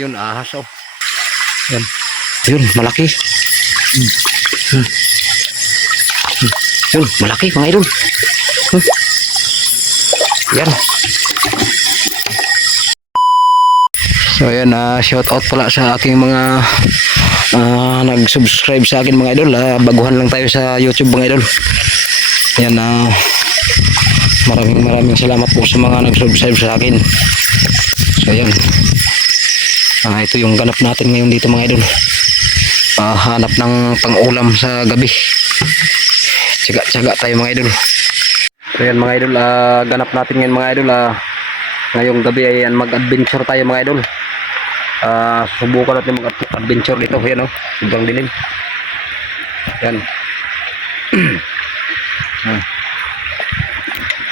Yun, ahas oh. Yan. Yun, malaki. Hmm. Yun, malaki mga idol. Hmm. Yan. So ayan, shout out pala sa aking mga nag-subscribe sa akin mga idol. Baguhan lang tayo sa YouTube mga idol. Yan, maraming salamat po sa mga nag-subscribe sa akin. So ayan, ito yung ganap natin ngayon dito mga idol. Hanap ng pang-ulam sa gabi. Tsaga tayo mga idol. So ayan mga idol, ganap natin ngayon mga idol. Ngayong gabi ay mag-adventure tayo mga idol. Subukan natin mag-adventure dito. Yan oh, sobrang dilim. Yan.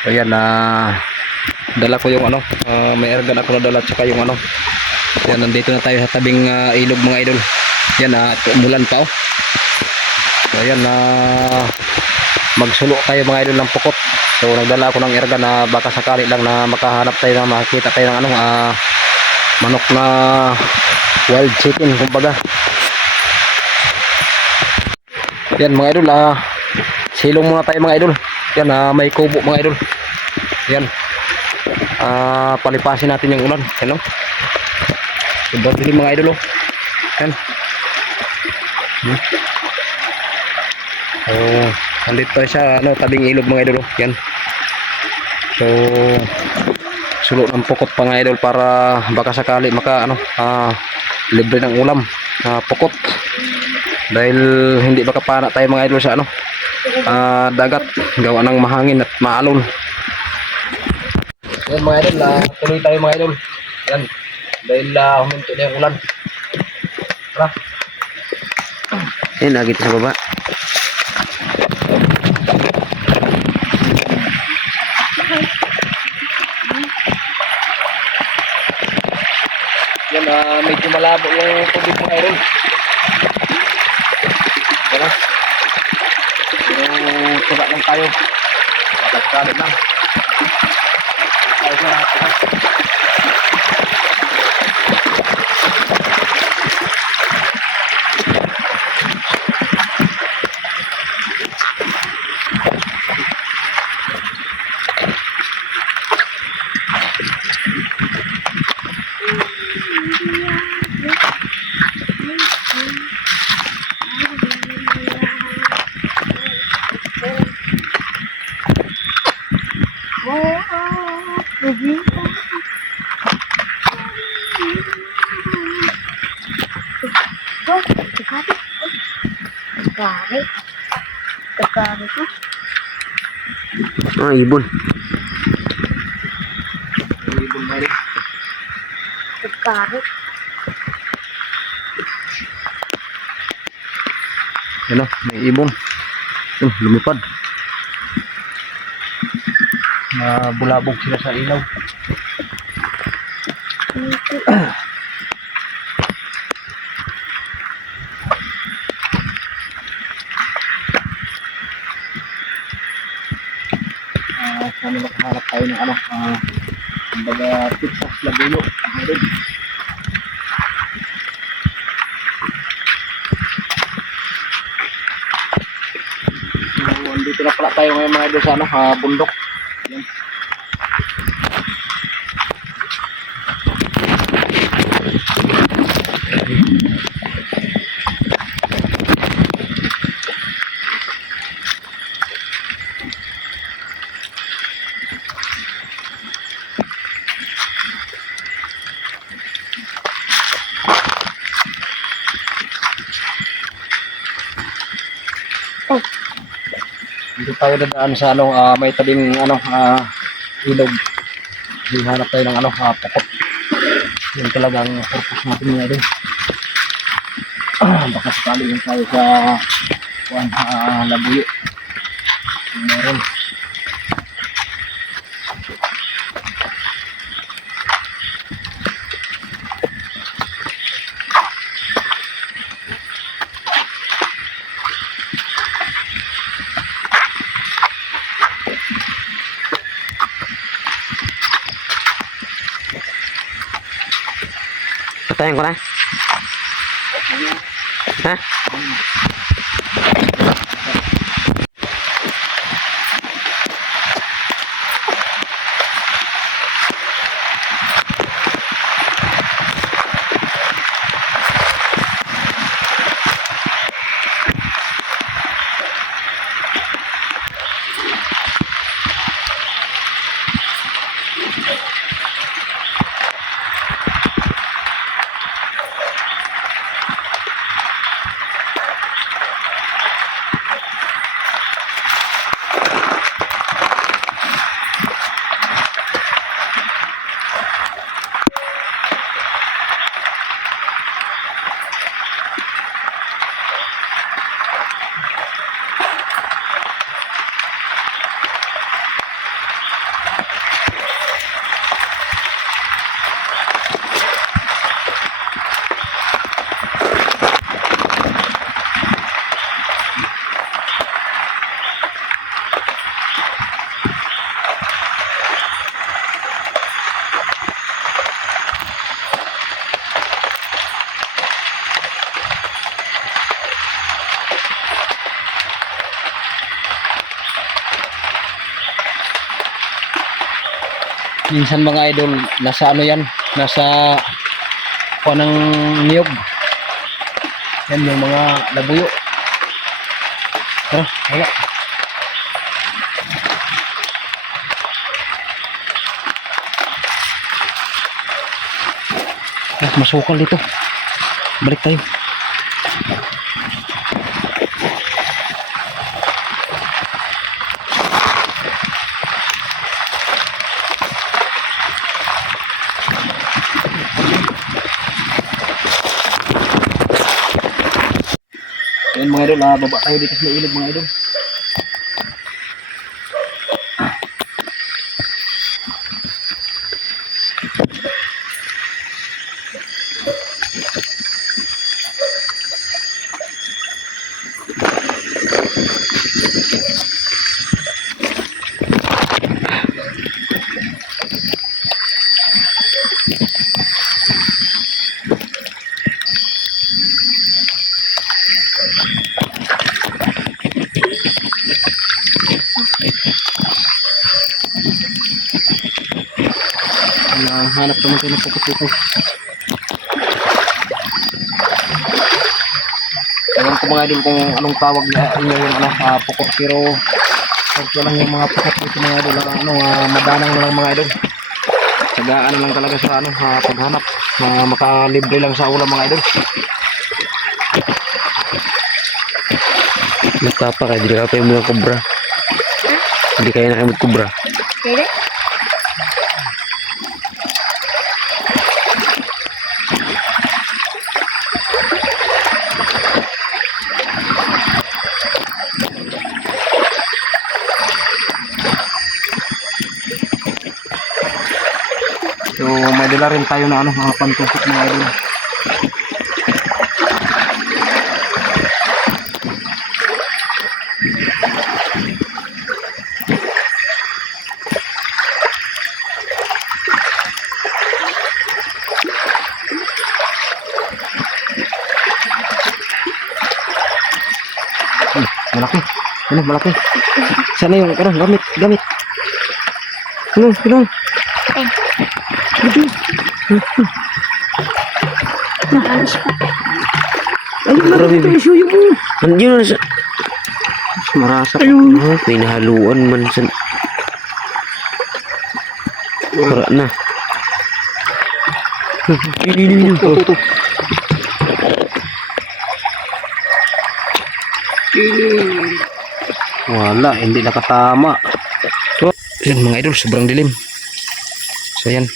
So yan, dala ko yung may airgun ako na dala, tsaka yung yan, nandito na tayo sa tabing ilog mga idol. Yan, umulan pa oh. So yan, magsulo tayo mga idol ng pukot. So nagdala ako ng airgun na baka sakali lang na makahanap tayo, na makita tayo ng manok na wild chicken kumbaga. Yan mga idol, silong muna tayo mga idol. Yan, may kubo mga idol. Yan, palipasin natin yung ulan. Yan o, sobrang dilim mga idol oh. Yan. So nandito tayo sa tabing ilog mga idol oh. Yan. So sulo ng pukot pa mga idol para baka sakali maka libre ng ulam pukot, dahil hindi makapana tayo mga idol sa dagat, gawa ng mahangin at maalon. Yan mga idol, tuloy tayo mga idol. Yan, dahil huminto na yung ulan. Tara. Yan, agit sa baba. Yan, medyo malabo yung tubig mga idol. Yan na. Pero tira lang tayo. Pagkalit lang. Tayo sa taas. Terkari ko. Ibon. Terkari. Yan, may ibon. Lumipad. Bulabog sila sa ilaw. Sana makahanap tayo ng kumbaga Texas labuyo. So andito na pala tayo ngayon mga idol sa bundok. Yan. Dito tayo dadaan sa may tabing ilog. Hihanap tayo ng pukot. Yun talagang purpose natin mga idol. Baka sakali yung tayo sa labuyo. Meron. Patayin ko na. Ha? Minsan mga idol, nasa ano yan, nasa ng niyog. Yan yung mga labuyo. Wala. Masukal dito. Balik tayo. Ayan mga idol, baba tayo dito sa ilog mga idol. Hanap naman tayo ng pukot dito. Ewan ko mga idol kung anong tawag niya inyo yung pukot, pero ito lang yung mga pukot dito mga idol, madanang na lang mga idol. Sagaan na lang talaga sa paghanap, makalibre lang sa ulam mga idol. Nagpapa ka, hindi ka pa yung mga kubra. Hindi kaya nakamit kubra. Hindi. So may dala rin tayo na mga pantusok mga idol. Malaki. Malaki. Sana yung gamit. Ano? Ayun na ito yung suyo mo. Nandiyo na sa... Marasa. Ayun. Pinahaluan man sa... Wala na. Ito. Wala, hindi nakatama. So, yan mga idol, sobrang dilim. So yan.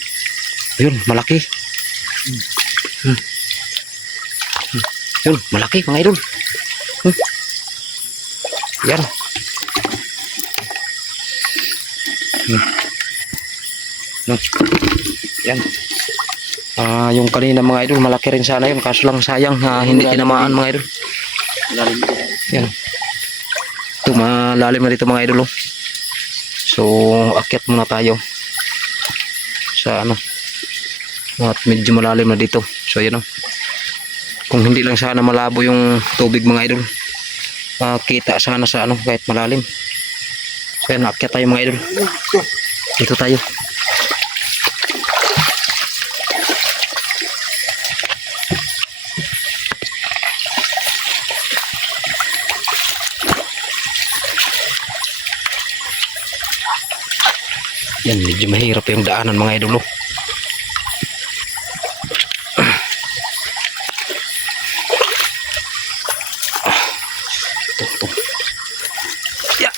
Ayun, malaki. Yun, malaki mga idol. Yan. Yan. Yung kanina mga idol, malaki rin sana yun. Kaso lang sayang, hindi tinamaan mga idol. Yan. Ito, malalim na dito mga idol. So, akyat muna tayo sa At medyo malalim na dito. So ayan o. Kung hindi lang sana malabo yung tubig mga idol, makita sana sa ano kahit malalim. So ayan, aakyat tayo mga idol. Dito tayo. Yan, medyo mahirap yung daanan mga idol. Ito. Ya.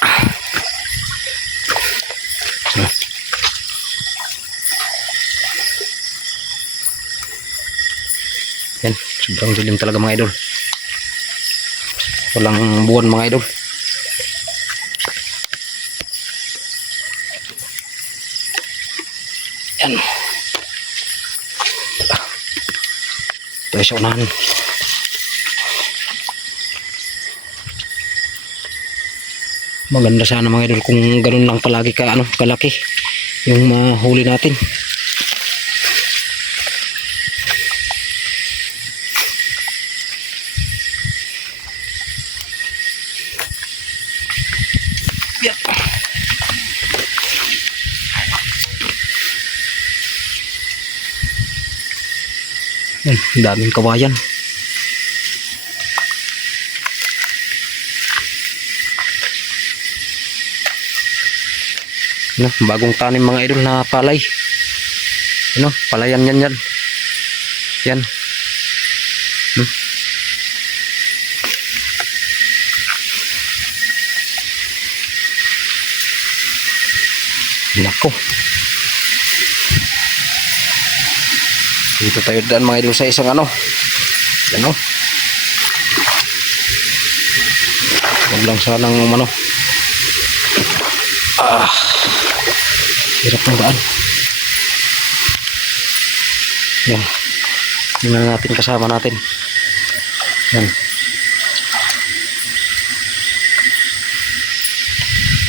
Yan, sobrang dilim talaga mga idol. Walang buwan mga idol. Yan. Ito sa unahan. Maganda sana mga idol kung ganun lang palagi kalaki yung mahuli natin. Yan. Daming kawayan. No, bagong tanim mga idol na palay. Ano, palayan yan. Yan. Nako. Dito tayo daan mga idol sa isang ano. Yan o. Huwag lang sanang hirap ng daan. Yan. Yun na natin kasama natin. Yan.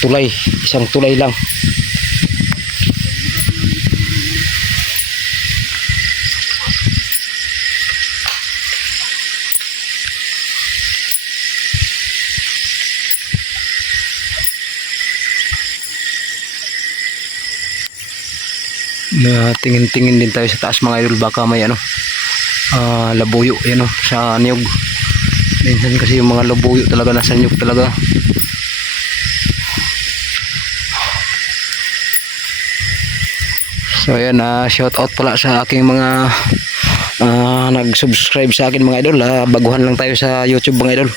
Tulay. Isang tulay lang. Na tingin-tingin din tayo sa taas mga idol, baka may labuyo yan sa niyog. Minsan kasi yung mga labuyo talaga nasa niyog talaga. So ayan, shout out pala sa aking mga nag-subscribe sa akin mga idol. Baguhan lang tayo sa YouTube mga idol.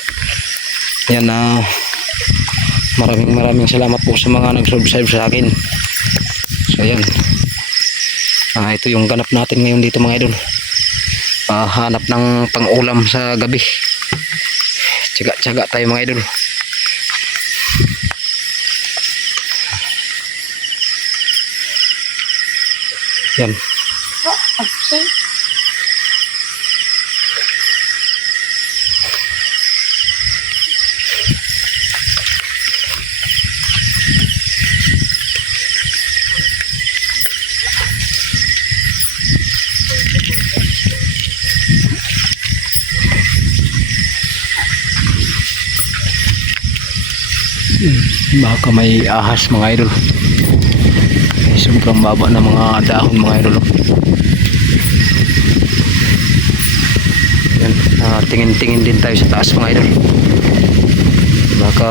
Yan, maraming salamat po sa mga nag-subscribe sa akin. So ayan. Ito yung ganap natin ngayon dito mga idol. Hanap ng pang-ulam sa gabi. Tiyaga tayo mga idol. Yan. Baka may ahas mga idol. Sobrang baba na mga dahon mga idol. Yan, tingin-tingin din tayo sa taas mga idol. Baka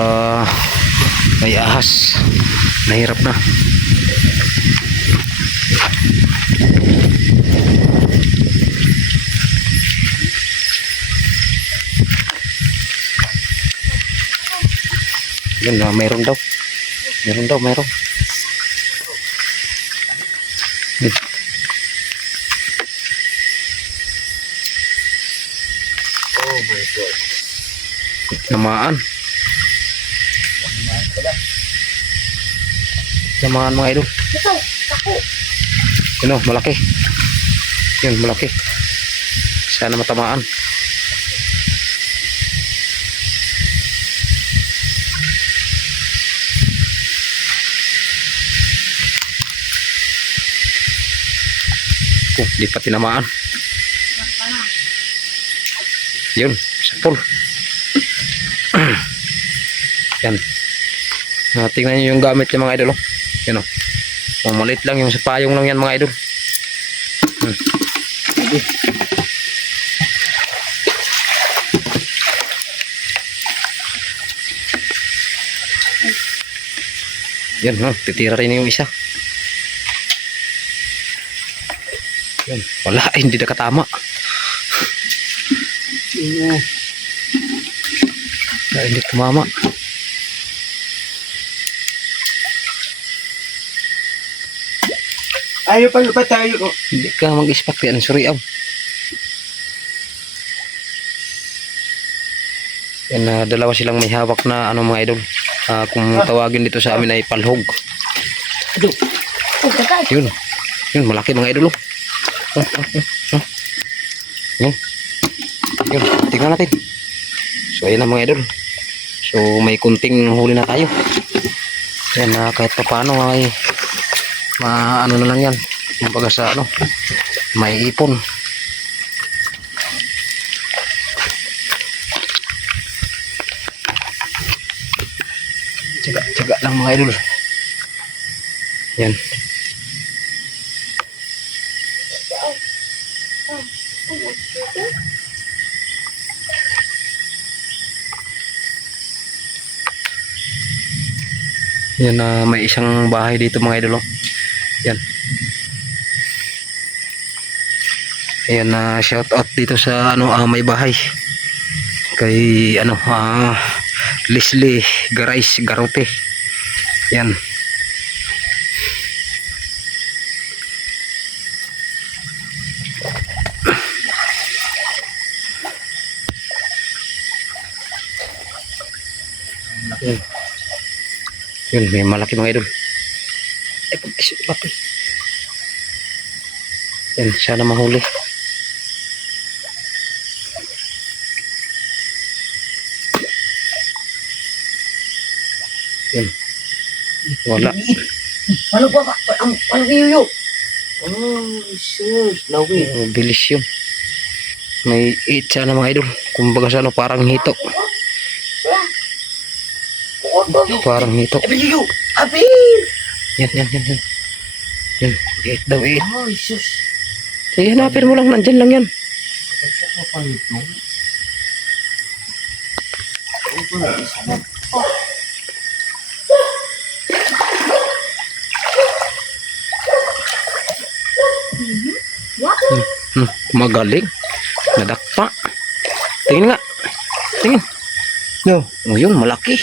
may ahas. Nahirap na. Yan, mayroon daw. Mayroon. Oh my God. Tamaan mga idol. Yun o, malaki. Yun, malaki. Sana matamaan. Oh, di pa tinamaan. Yun, sapol. Yan. Tingnan nyo yung gamit niya mga idol. Oh. Yan o. Oh, maliit lang yung sapayong lang yan mga idol. Yan, titira rin yung isa. Yan, wala, hindi nakatama. Hindi tumama. Ayaw pa ba tayo ko? Hindi ka mag-ispak yan, sorry aw. Yan, dalawa silang may hawak na ano mga idol. Kung tawagin dito sa amin ay palhog. Yun. Yun, malaki mga idol. Yun. Yun, tingnan natin. So ayan na mga idol. So may kunting huli na tayo. Yan, kahit pa paano ay ano na lang yan. Kumbaga sa ano, may ipon. Tsaga lang mga idol. Yan. Yan, may isang bahay dito mga idol. Yan. Ayan, shout out dito sa ano, may bahay. Kay ano, Leslie Garais Garote. Yan. Yan. Yun, may malaki mga idol. Ay, pag-isip ba ito? Yan, sana mahuli. Yan. Wala. Ano ba ba? Ano yuyo? Oh, sus. Lawi. Bilis yun. May itsa na mga idol. Kumbaga sa ano, parang hito. Parang hito. Abi yuyo. Abir. Yan. Yan. Iit daw, iit. Oh, sus. Sige, hanapin mo lang. Nandyan lang yan. Ano pa nito? Magaling. Nadakpa. Tingin nga. Tingin. No. Oh, yun, malaki.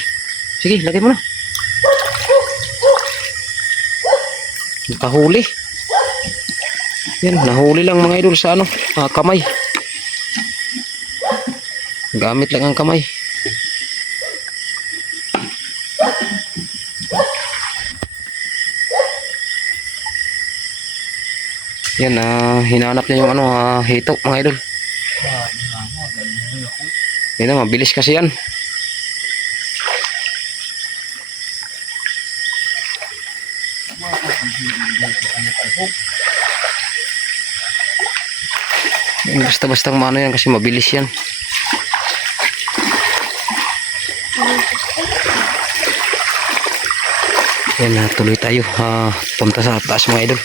Sige, lagay mo na. Nakahuli. Yan, nahuli lang mga idol sa ano, kamay. Gamit lang ang kamay. Yan, hinanap niya yung ano, hito mga idol. Yan na, mabilis kasi yan. Basta-basta maano yan kasi mabilis yan. Yan, tuloy tayo. Punta sa taas mga idol.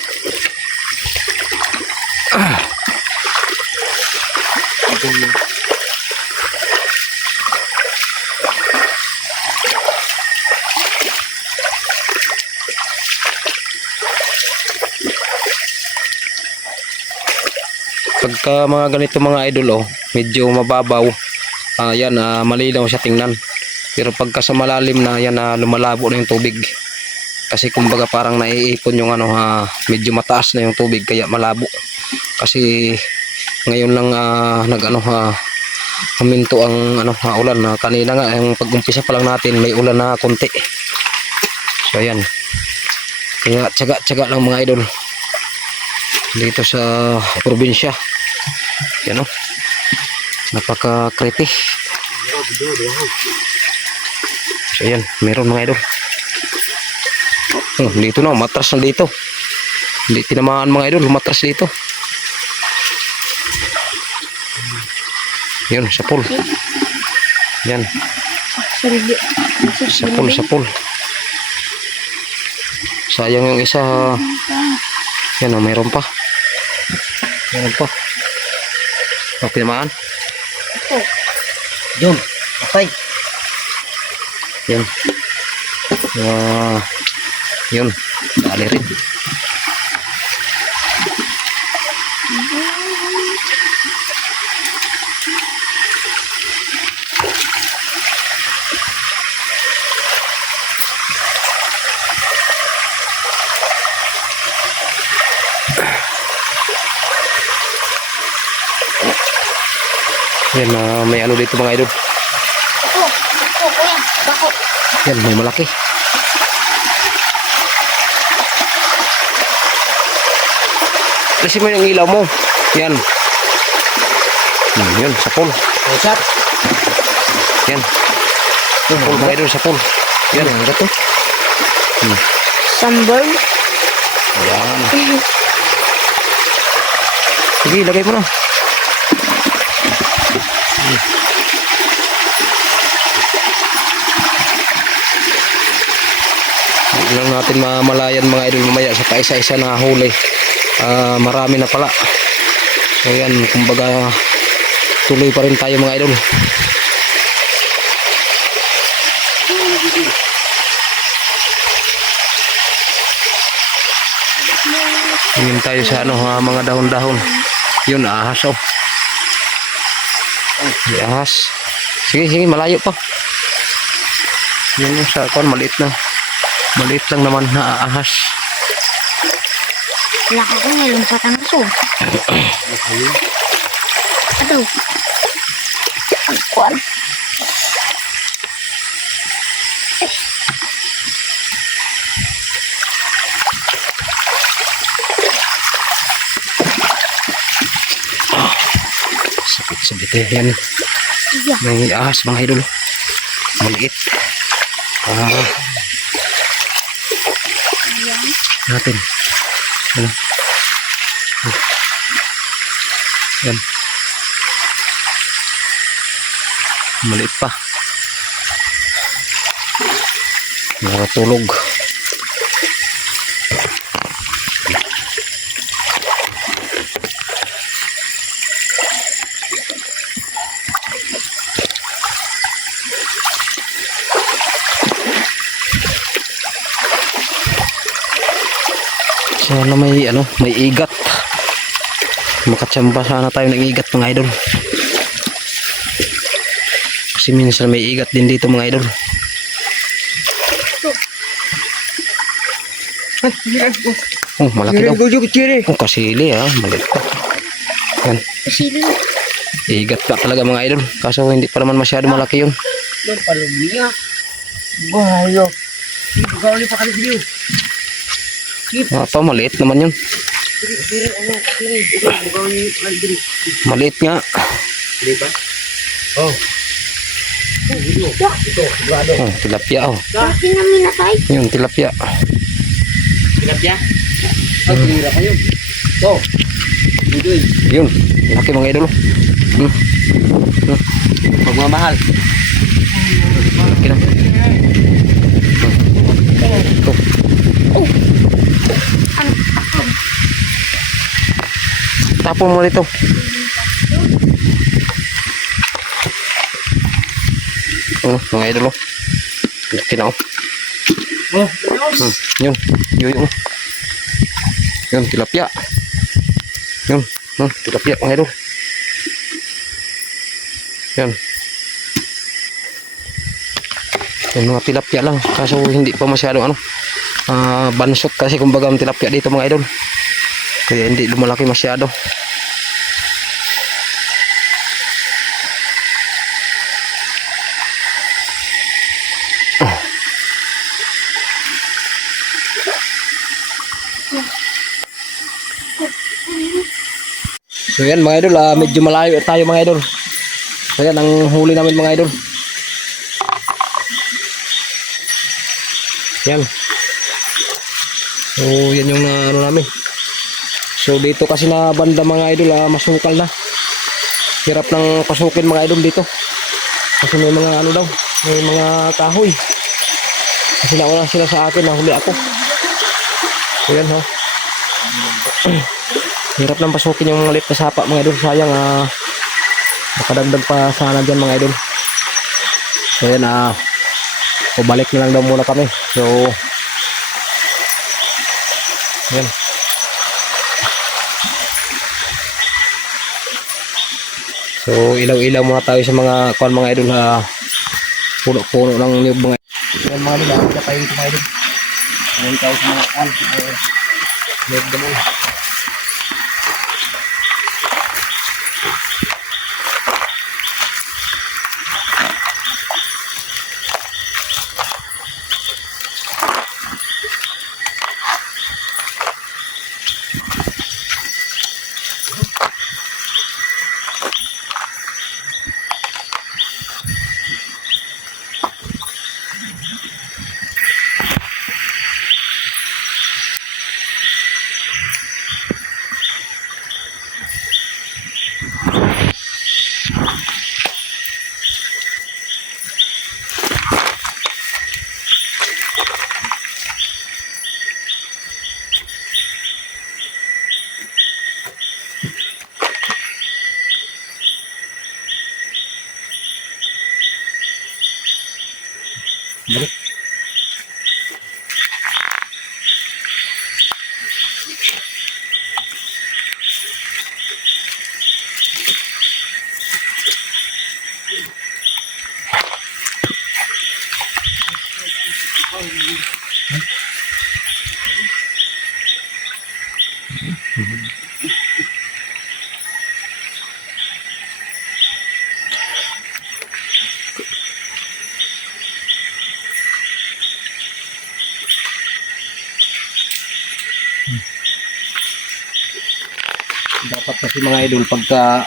Pagka mga ganito mga idol, medyo mababaw, yan, malinaw siya tingnan. Pero pagka sa malalim na yan, lumalabo na yung tubig. Kasi kumbaga parang naiipon yung ano, medyo mataas na yung tubig kaya malabo. Kasi ngayon lang huminto ang ano, ulan. Kanina nga yung pag-umpisa pa lang natin may ulan na konti. So ayan. Kaya tsaga lang mga idol dito sa probinsya. Yan o, napaka-creepy. So yan, meron mga idol. Dito na, matras na dito. Hindi tinamaan mga idol, matras dito. Yun, sa pool. Yan, Silbi. sa pool, sa pool. Sayang yung isa. Yan, mayroon pa. Mayroon pa. Okay naman. Jom. Patay. Yan. Yun. Dali rin. Yan, may ano dito mga idol. Kuya. Bako. Yan, may malaki. Alisin mo yung ilaw mo. Yan. Yun, sa pool. Usap. Yan. Pool mga idol, sa pool. Yan, ang gato. Sunburn. Yan. Sige, lagay mo na. Hindi lang natin mamalayan mga idol mamaya sa paisa-isa na huli. Marami na pala. So yan, kumbaga tuloy pa rin tayo mga idol. Tingin tayo sa ano, mga dahon-dahon. Yun, ahas oh. Ahas. Sige, sige, malayo pa. Yun yung sa kon, maliit na. Maliit lang naman na ahas. Laki ko may lumpat ang aso. Ato. Ang kuwan. Sakit-sakit eh. Yan. Iya. May ahas mga idol. Maliit. Natin. Ano? Yan. Maliit pa. Nakatulog. Sana may ano, may igat. Makatsamba sana tayo ng igat mga idol. Kasi minsan may igat din dito mga idol. Oh, malaki daw. Oh, kasili ha, maliit pa. Yan, Sili. igat pa talaga mga idol. Kaso hindi pa naman masyado malaki yun. Doon palumia. Bahayo. Ikaw ulit pa kali video. Apa, maliit naman yun. Diri ano, diri. Ikaw ulit pa diri. Maliit nga. Diri pa. Oh. Video. Ito, sigurado. Oh, tilapia oh. Laki na minatay. Yun, tilapia. Tilapia. Oh, tira kayo. To. Udoy. Yun, laki mga idol. Pagmamahal. Laki na. Ito. Tapon mo dito. Mga idol oh. Laki na oh. Oh, Yun, yun. Yun, tilapia. Yun, tilapia mga idol. Yan. Yung mga tilapia lang. Kaso hindi pa masyado ano. Bansot kasi kumbaga ang tilapia dito mga idol. Kaya hindi lumalaki masyado. So yan mga idol, medyo malayo tayo mga idol. So yan ang huli namin mga idol. Yan. So yan yung ano namin. So dito kasi na banda mga idol, masukal na. hirap ng pasukin mga idol dito. Kasi may mga ano daw, may mga kahoy. Kasi nauna sila sa akin, nahuli ako. So yan ha. Hirap lang pasukin yung maliit na sapa mga idol. Sayang nakadagdag pa sana dyan mga idol. So yan pabalik na lang daw muna kami. So yan. So ilaw-ilaw muna tayo sa mga kuan mga idol puno-puno ng niyog mga idol. Yan mga idol, ako tayo dito mga idol. Ngayon tayo sa mga kuan niyog naman. Balik. Dapat kasi mga idol pagka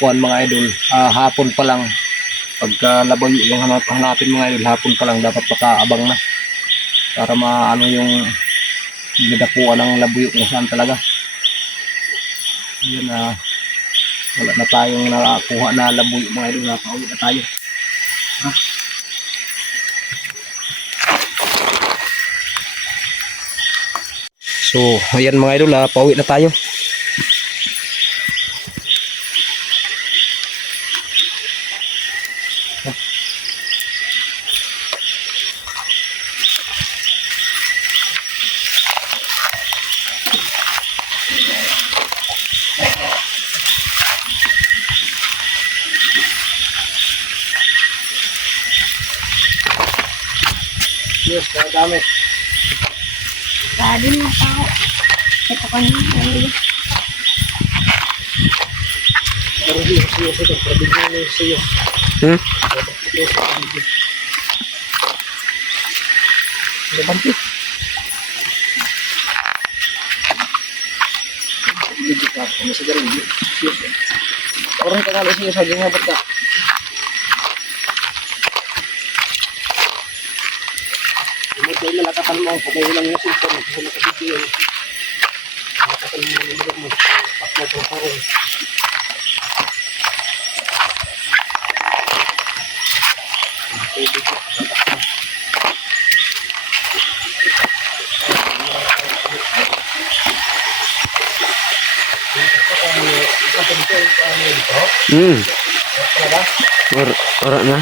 kuan mga idol hapon pa lang pagka labayo yung hanapin mga idol hapon pa lang dapat pakaabang na para maano yung nadapuan ng labuyo kung saan talaga. Yun wala na tayong nakakuha na labuyo mga idol, nakauwi na tayo. So ayan mga idol, pauwi na tayo. Yes, dami. Dali na tao. Ito ko na. Orang kalau sih sagingnya berkah. Kemudian melakatan mo pagkailan ng simptom sa nakabigyo. Melakatan mo ng mga mo. Pat mo po. Orang na.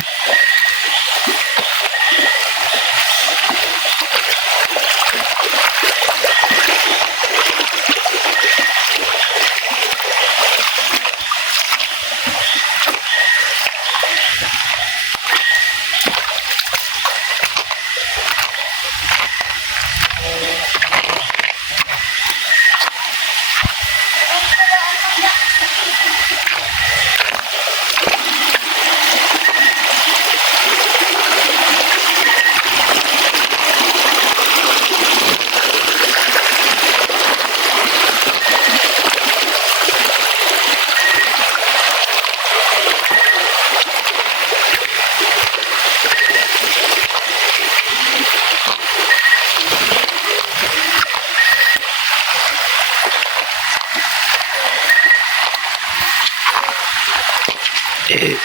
San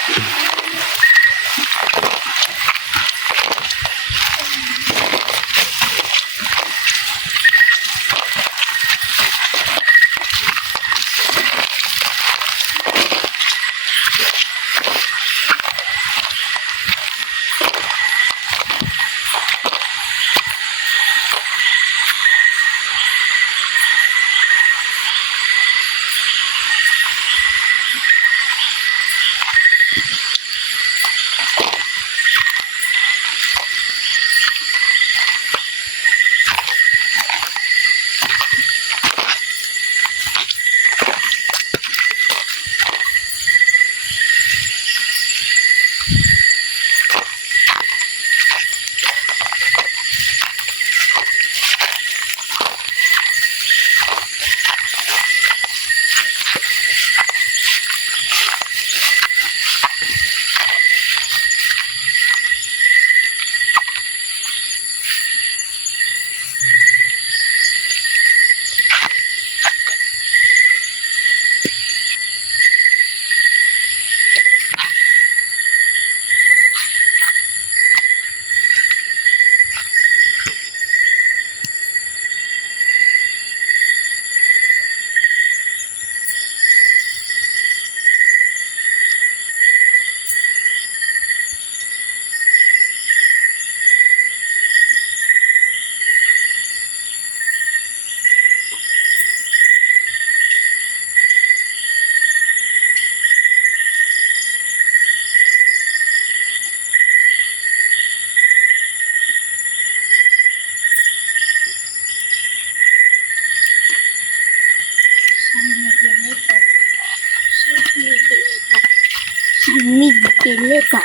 Miguelito.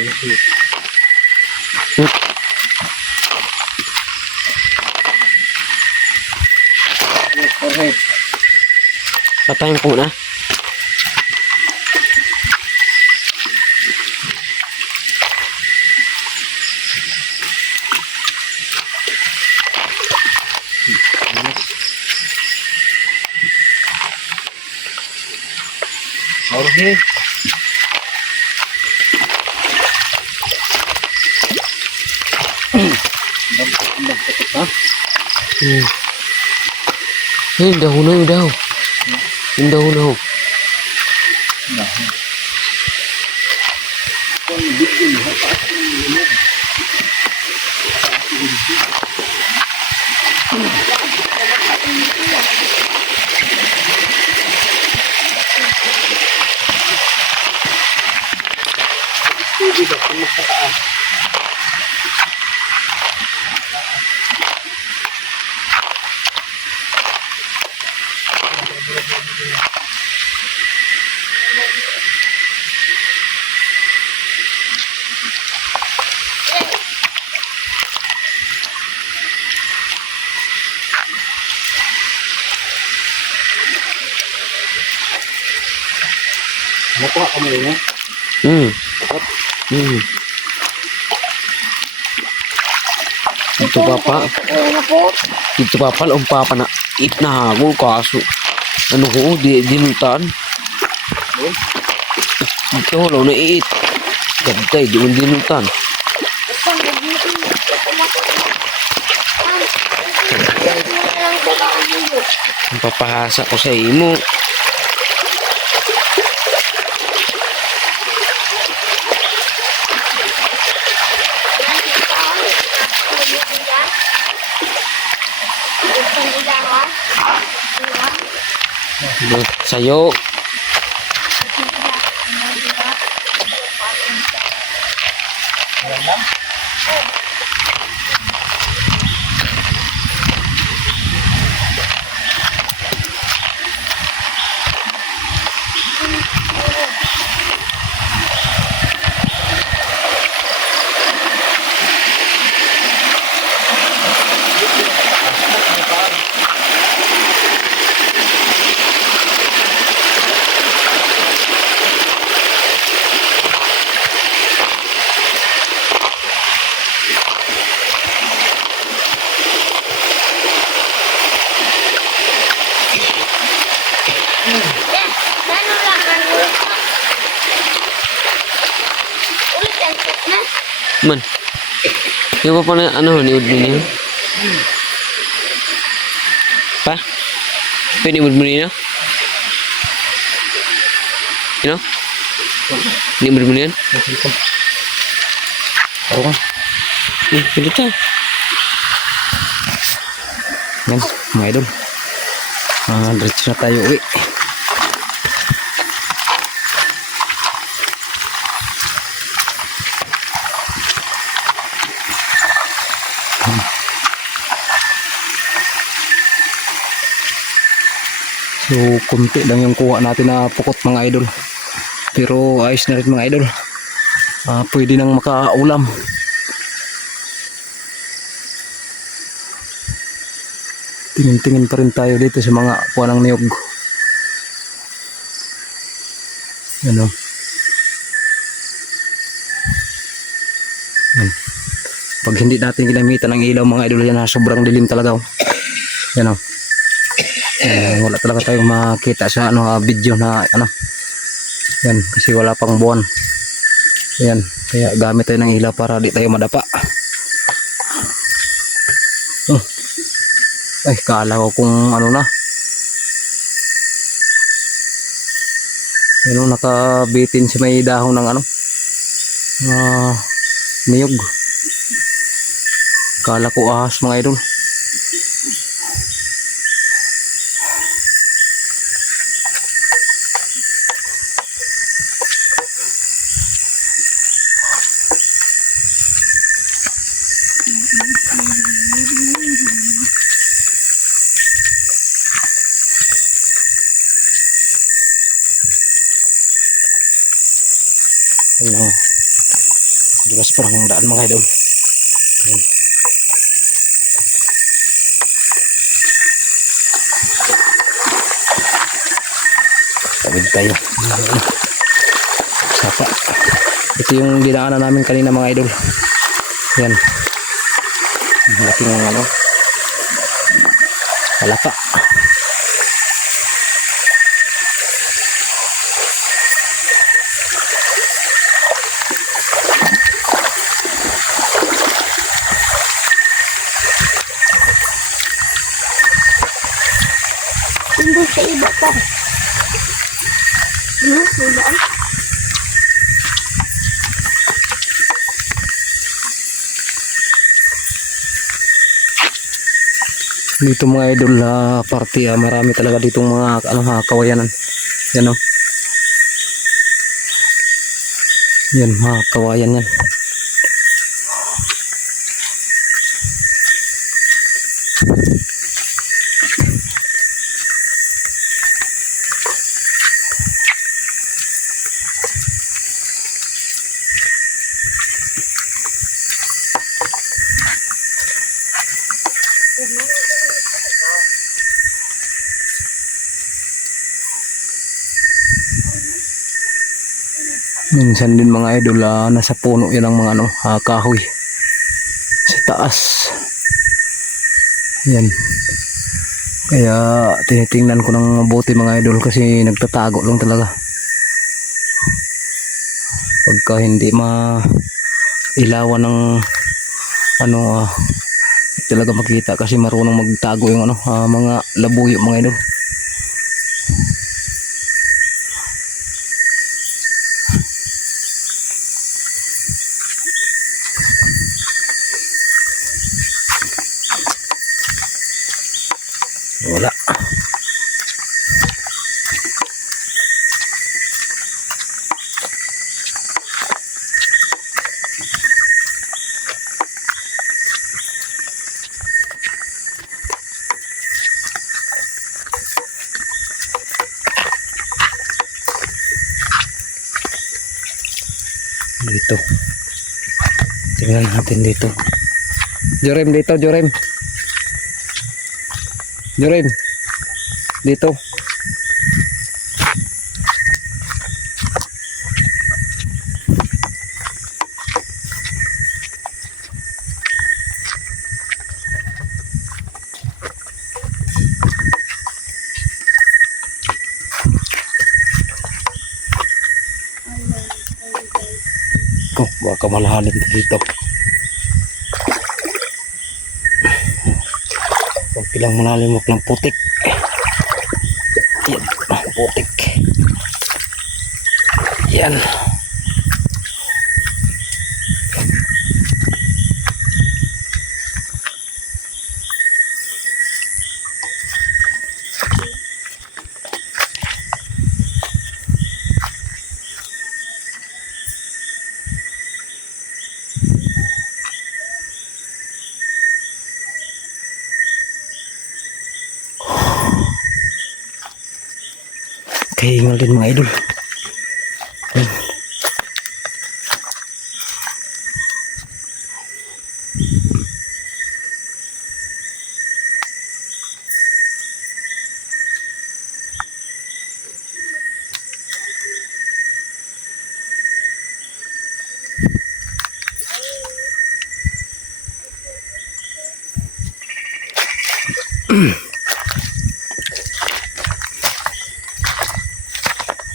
Okay. Patayin ko na. Okay. Yung dahon na yung dahon. Yung dahon na. Nakuha ka mo yun, eh? Ito papa. Ano po? Ito papa. Ang papa na itnahagol kaso. Ano ko, dinutan. Ito, wala na iit. Gantay, di mo dinutan. Isang nabutin. Lang po ka ang hilo. Ang papahasa ko sa imo. Sayo. Man. Yung pa na ano ni Udmin niya? Pa? Pwede Udmin niya? You know? Ni Udmin yan? Taro ka. Pwede ito. Yan, mga idol. Diretso na tayo uwi. So, kunti lang yung kuha natin na pukot mga idol. Pero ayos na rin mga idol. Pwede nang makaulam. Tingin-tingin pa rin tayo dito sa mga kuha ng niyog. Ano? Yan. Pag hindi natin ginamitan ng ilaw mga idol, yan sobrang dilim talaga. Yan o. Wala talaga tayong makita sa video na yan kasi wala pang buwan. Yan, kaya gamit tayo ng ilaw para di tayo madapa. Ay, kala ko kung ano na. Yan, nakabitin si may dahon ng niyog. Kala ko ahas mga idol. Ano? Dulas pa ang daan mga idol. Ayan. Tawid tayo. Sapa. Ito yung dinaanan namin kanina mga idol. Yan. Ang ating ano. Palapa. Hindi sa iba pa. Ano? Iba ay? Dito mga idol party marami talaga ditong mga ano kawayanan. Yan oh. Yan mga kawayan yan. Minsan din mga idol nasa puno yan ang mga ano kahoy sa taas. Yan. Kaya tinitingnan ko ng mabuti mga idol kasi nagtatago lang talaga. Pagka hindi ilawan ng ano talaga makita kasi marunong magtago yung ano mga labuyo mga idol. Wala. Dito. Tingnan natin dito. Jorem dito, Jorem. Jorem. Dito. Baka malalim dito. Pag lang malalim mo lang putik. Yan, putik. Yan. Kahingal din mga idol. Yan.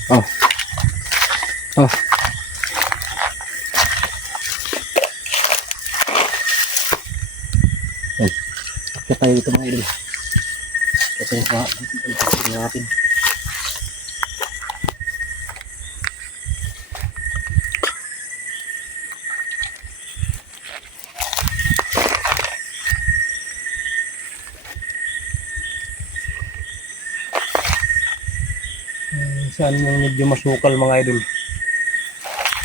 Oh. Oh. Yan. Kaya tayo dito mga idol. Ito yung natin. Saan yung medyo masukal mga idol.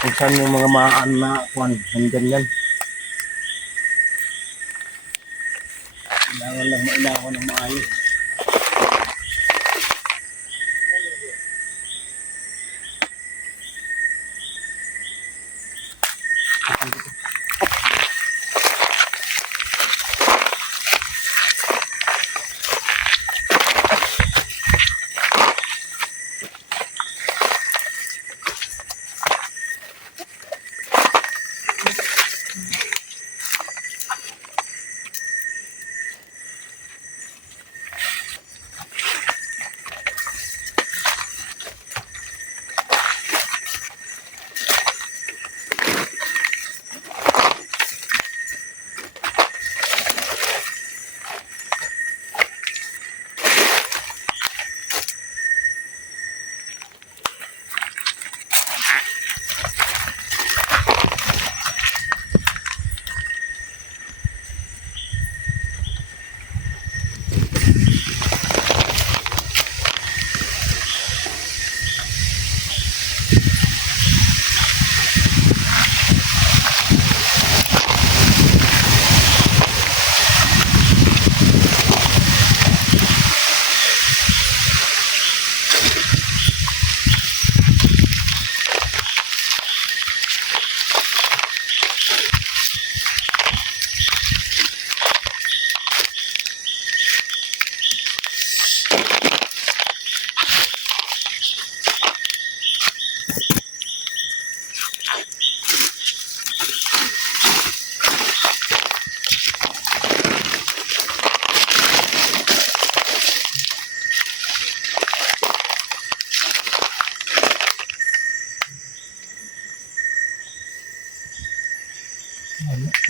Kung saan yung mga maan na kuwan, nandyan yan. Kailangan lang mailawan ng maayos.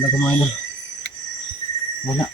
Wala mga idol. Wala.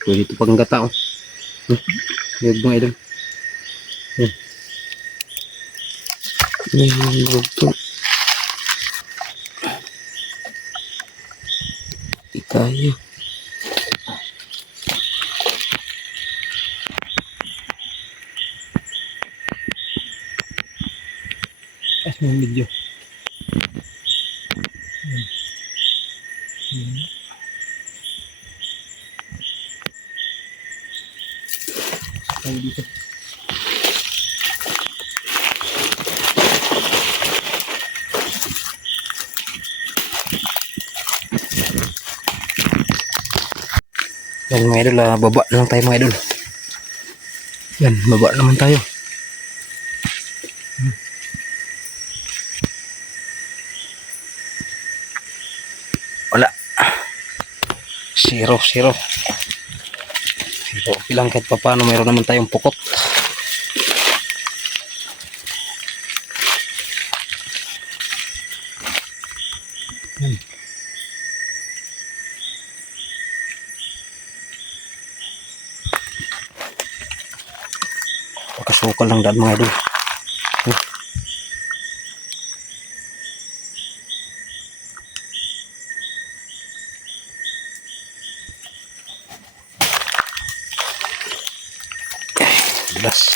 Pwede ito pang gata oh. Yun mga idol. Di kaya. Yung video. Dito. Yan mga idol, baba na lang tayo mga idol. Yan, baba naman tayo. Wala. Zero. Zero. Okay lang kahit pa paano mayroon naman tayong pukot. Pakasukal lang daan mga idol. Belas.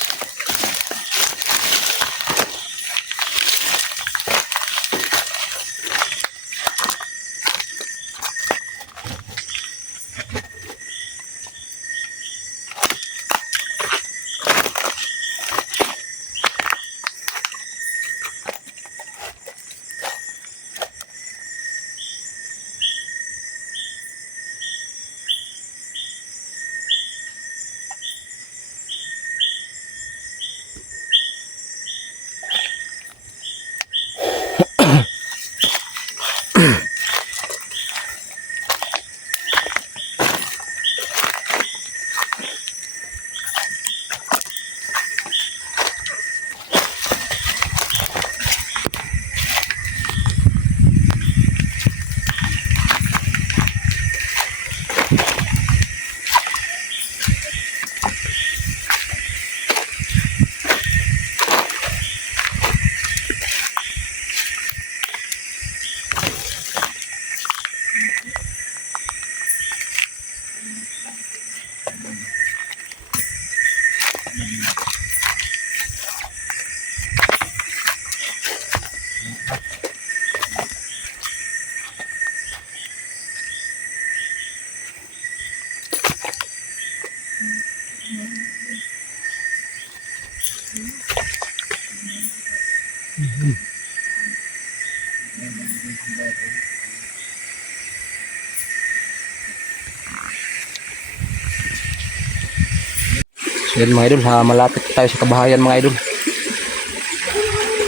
So yun mga idol, malapit tayo sa kabahayan mga idol.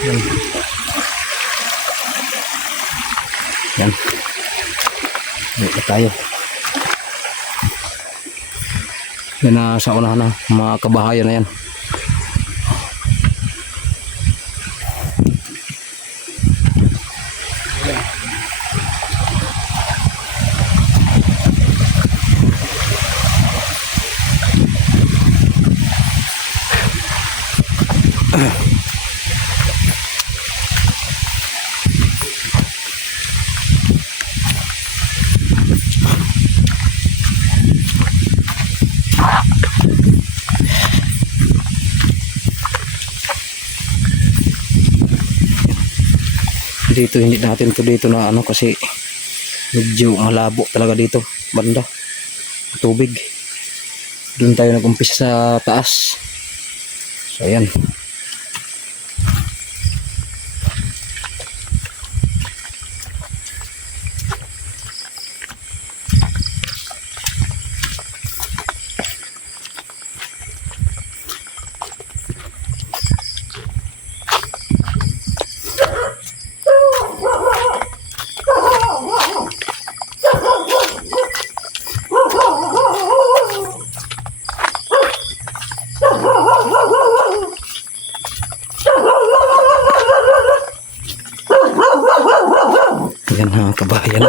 Yan. Yan. Dito tayo. Yan na sa unahan na mga kabahayan na yan. dito hindi natin to dito na ano kasi medyo malabo talaga dito banda tubig. Doon tayo nag-umpisa sa taas. So ayan. Ayan mga kabayan.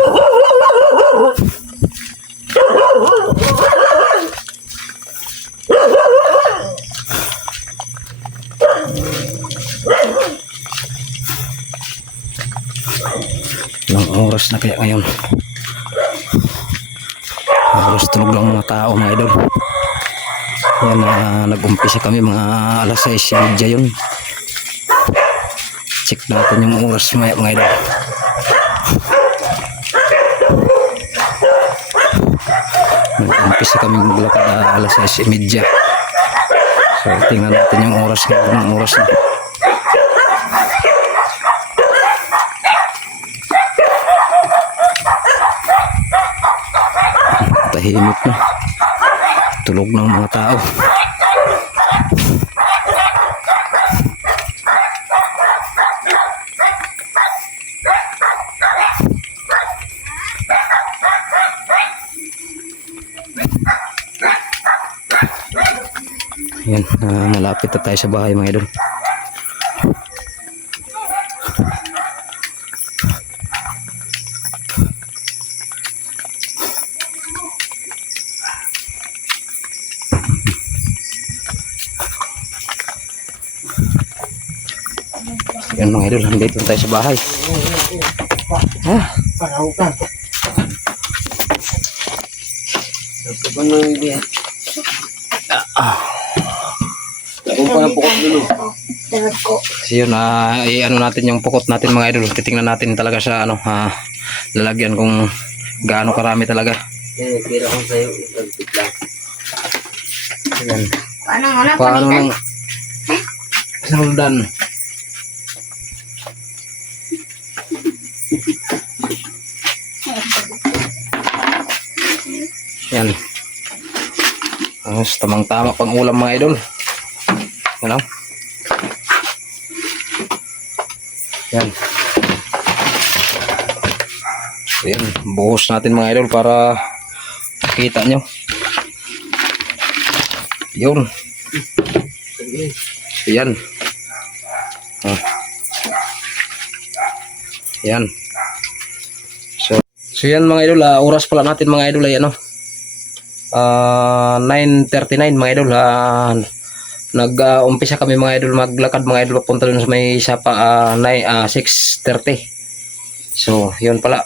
Ilang oras na kaya ngayon? Oras tulog lang mga tao mga idol. Yan nag-umpisa kami mga alas 6:30 yun. Check natin yung oras maya mga idol. Nag-umpisa kami maglakad alas 6:30. So tingnan natin yung oras ngayon. Anong oras na? Tahimik na. Tulog ng mga tao. Yan, malapit na tayo sa bahay mga idol. Yan mga idol, nandito tayo sa bahay. Ha? Paraw ka. Ito ba nang idea? Kung pa ng pukot dulo. Kasi yun, i-ano natin yung pukot natin mga idol. Titingnan natin talaga sa ano, lalagyan kung gaano karami talaga. Kira ko sa'yo, ipagpit lang. Ayan. Paano Paano nang sundan? Yan. Tamang-tama pang ulam mga idol. Ano? Yan. Yan. Buhos natin mga idol para makita nyo. Yun. Yan. Yan. So yan mga idol, oras pala natin mga idol ay ano, 9:39 mga idol. Nag-umpisa kami mga idol maglakad mga idol papunta dun sa may sapa 6:30. So yun pala,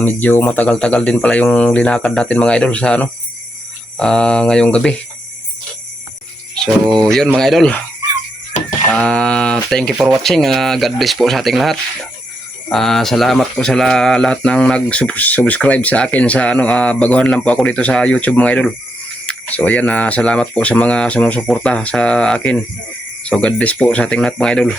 medyo matagal-tagal din pala yung linakad natin mga idol sa ano, ngayong gabi. So yun mga idol, thank you for watching. God bless po sa ating lahat. Salamat po sa lahat ng nag-subscribe sa akin sa ano, baguhan lang po ako dito sa YouTube mga idol. So ayan, salamat po sa mga sumusuporta sa akin. So God bless po sa ating lahat mga idol.